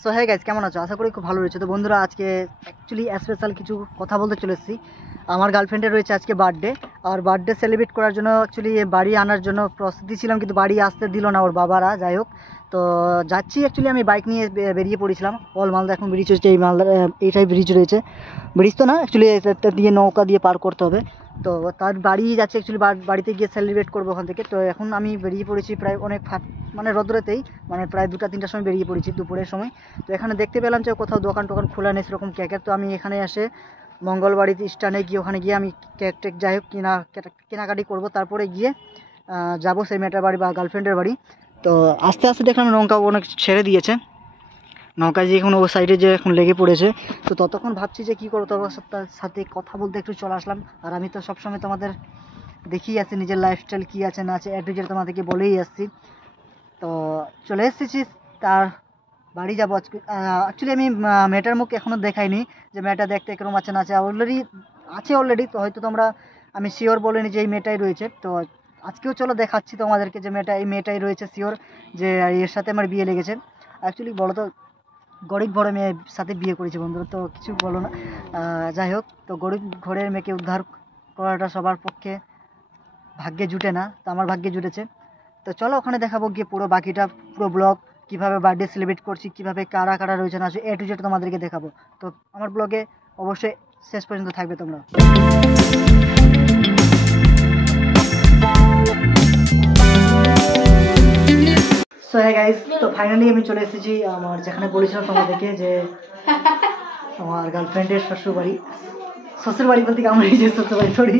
So হ্যাঁ guys, কেমন আছো? আশা করি খুব ভালো রয়েছে। তো বন্ধুরা, আজকে অ্যাকচুয়ালি স্পেশাল কিছু কথা বলতে চলে এসেছি। আমার গার্লফ্রেন্ডের রয়েছে আজকে বার্থডে, আর বার্থডে সেলিব্রেট করার জন্য অ্যাকচুয়ালি বাড়ি আনার জন্য প্রস্তুতি ছিলাম, কিন্তু বাড়ি আসতে দিল না ওর বাবারা। যাই হোক, তো যাচ্ছি। অ্যাকচুয়ালি আমি বাইক নিয়ে বেরিয়ে পড়েছিলাম। অল মালদা এখন ব্রিজ হচ্ছে, এই মালদা এইটাই ব্রিজ রয়েছে। ব্রিজ তো না, অ্যাকচুয়ালি এটা দিয়ে নৌকা দিয়ে পার করতে হবে। তো তার বাড়ি যাচ্ছে অ্যাকচুয়ালি, বাড়িতে গিয়ে সেলিব্রেট করবো ওখান থেকে। তো এখন আমি বেরিয়ে পড়েছি প্রায় অনেক মানে রোদ্রেতেই, মানে প্রায় 2টা-3টার সময় বেরিয়ে পড়েছি, দুপুরের সময়। তো এখানে দেখতে পেলাম যে কোথাও দোকান টোকান খোলা নেই সেরকম কেকের। তো আমি এখানে এসে মঙ্গলবাড়ি স্ট্যান্ডে গিয়ে ওখানে গিয়ে আমি কেক টেক যাই হোক কেনাকাটি করবো, তারপরে গিয়ে যাবো সেই মেয়েটার বাড়ি বা গার্লফ্রেন্ডের বাড়ি। তো আস্তে আস্তে দেখলাম নৌকা অনেক ছেড়ে দিয়েছে। নৌকা যে এখন ও সাইডে যে এখন লেগে পড়েছে। তো ততক্ষণ ভাবছি যে কী করবো, তোমার সাথে কথা বলতে একটু চলে আসলাম। আর আমি তো সবসময় তোমাদের দেখিয়ে আসছি নিজের লাইফস্টাইল কী আছে না আছে, একটু যেটা তোমাদেরকে বলেই আসছি। তো চলে এসেছি তার বাড়ি যাবো আজকে। অ্যাকচুয়ালি আমি মেয়েটার মুখ এখনও দেখাইনি যে মেয়েটা দেখতে এরকম আছে না আছে। অলরেডি তো হয়তো তোমরা, আমি শিওর বলিনি যে এই মেয়েটাই রয়েছে। তো আজকেও চলো দেখাচ্ছি তোমাদেরকে যে এই মেয়েটাই রয়েছে শিওর, যে এর সাথে আমার বিয়ে লেগেছে। অ্যাকচুয়ালি বলো তো, গরিব ঘরে মেয়ের সাথে বিয়ে করেছি বন্ধুরা, তো কিছু বলো না। যাই হোক, তো গরিব ঘরের মেয়েকে উদ্ধার করাটা সবার পক্ষে ভাগ্যে জুটে না, তো আমার ভাগ্যে জুটেছে। তো চলো ওখানে দেখাবো গিয়ে পুরো বাকিটা, পুরো ব্লগ কীভাবে বার্থডে সেলিব্রেট করছি, কীভাবে কারা কারা রয়েছে না, এ টু জেড তোমাদেরকে দেখাবো। তো আমার ব্লগে অবশ্যই শেষ পর্যন্ত থাকবে তোমরা। সো হ্যাঁ গাইজ, তো ফাইনালি আমি চলে এসেছি আমার যেখানে বলেছিলাম তোমাদেরকে যে আমার গার্লফ্রেন্ডের শ্বশুর বাড়ি বলতে আমার এই যে শ্বশুর বাড়ি, সরি।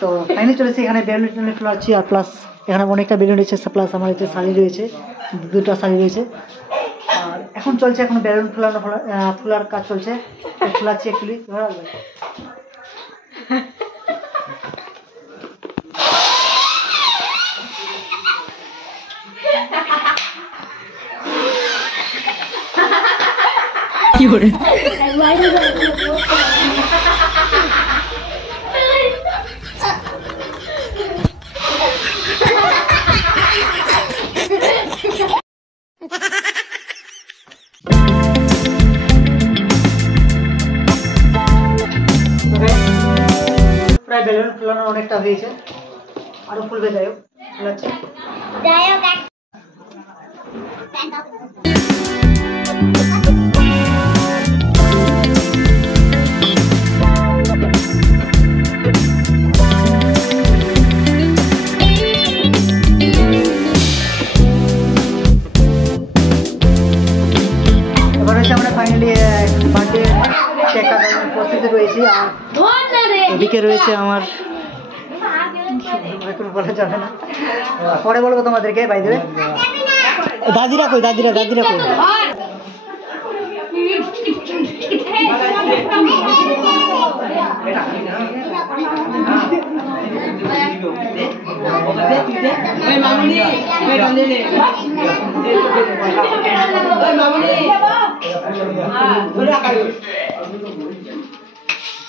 তো ফাইনালি চলেছি, এখানে বেলুন টেলুন ফোলাচ্ছি, আর প্লাস এখানে অনেকটা বেলুন রয়েছে, প্লাস আমার হচ্ছে শাড়ি রয়েছে, 2টা শাড়ি রয়েছে। আর এখন চলছে, এখন বেলুন ফোলার কাজ চলছে, ফোলাচ্ছি অ্যাকচুয়ালি। কি করে প্রায় বেলুন ফোলানো অনেকটা হয়েছে, আরো ফুলবে। যাই হোক, ফোলাচ্ছে। এবার হচ্ছে আমরা ফাইনালি বার্থডে কেক কাটার প্রস্তুতি রয়েছি। আর এদিকে রয়েছে আমার, বলা যাবে না, পরে বলবো তোমাদেরকে। বাই দেবে দাদিরা কই, দাদিরা কই?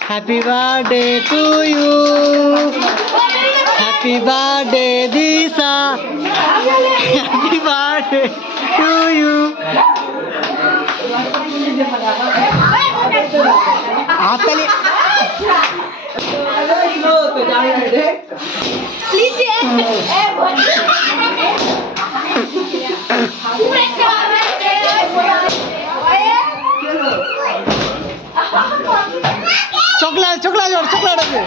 Happy birthday to you, happy birthday Disha, happy birthday to you. হাততালি। চকলেট আছে।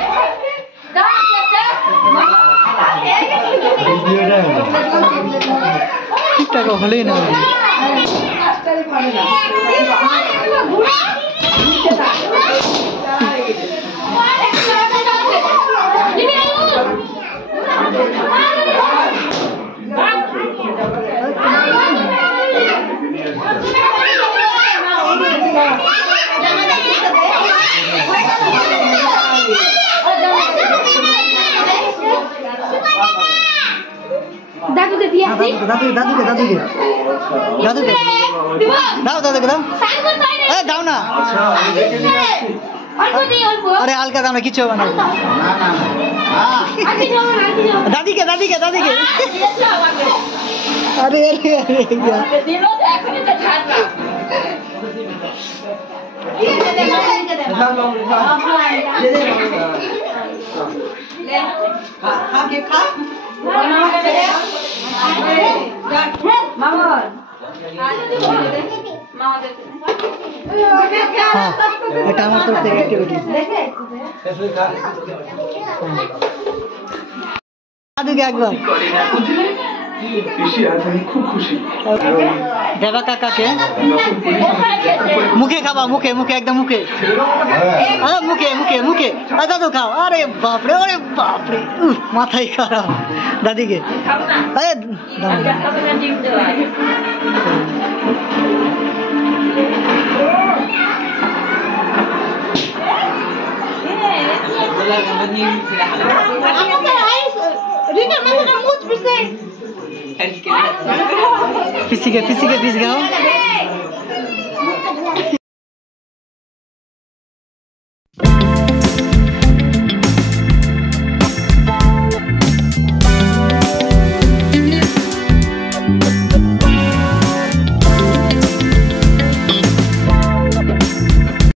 ঠিকঠাক হলেই না। দাদুকে দাও না। अरे हल्का दाम किच्छू बना दादी के अरे এটা আমার তরফ থেকে অ্যাক্টিভিটি। দাদুকে একবার দেবা কাকাকে মুখে খাবা, মুখে মুখে একদম মুখে, মুখে মুখে মুখে। দাদু খাও। আরে বাপরে, আরে বাপরে, মাথায় খারাপ। দাদিকে পিসিকে পিস গাও।